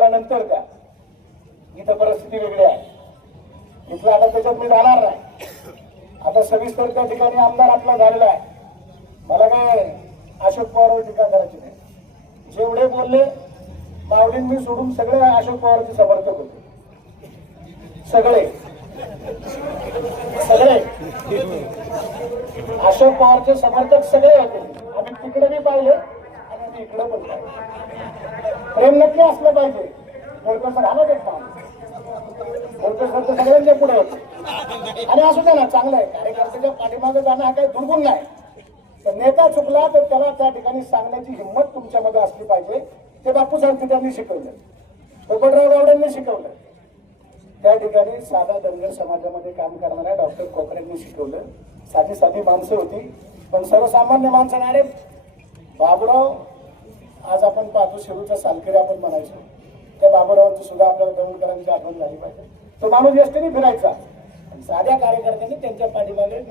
त्याला नंतर द्या इथं परिस्थिती वेगळी आहे. इथलं आता त्याच्यात मी जाणार नाही. आता सविस्तर त्या ठिकाणी आमदार आपला झालेला आहे. मला काय अशोक पवारवर टीका करायची नाही. जेवढे बोलले मावळींनी सोडून सगळे अशोक पवारचे समर्थक होते. सगळे. सगळे. अशोक पवारचे समर्थक सगळे होते. आम्ही तिकडे मी पाहिले. आणि इकडे प्रेम नक्की असलं पाहिजे. बोलकर सर आला देत बोलकर सर तर सगळ्यांच्या पुढे होते. आणि असू द्या ना चांगलं आहे. कार्यकर्त्याच्या पाठीमागे जाणं हा काही दुर्गुण नाही. तर नेता चुकला तर त्याला त्या ठिकाणी सांगण्याची हिंमत तुमच्यामध्ये असली पाहिजे. ते बापू सांगते त्यांनी शिकवलं. पोपटराव गावड्यांनी शिकवलं. त्या ठिकाणी साधा धनगर समाजामध्ये काम करणाऱ्या डॉक्टर कोकरेंनी शिकवलं. साधी साधी माणसं होती. पण सर्वसामान्य माणसं अरे बाबूराव आज आपण पाहतो शेरूचा सालकरी आपण म्हणायचो. त्या बाबूरावांची सुद्धा आपल्याला दौंडकरांची आठवण झाली पाहिजे. तो माणूस एसटीने फिरायचा. साध्या कार्यकर्त्यांनी त्यांच्या पाठीमागे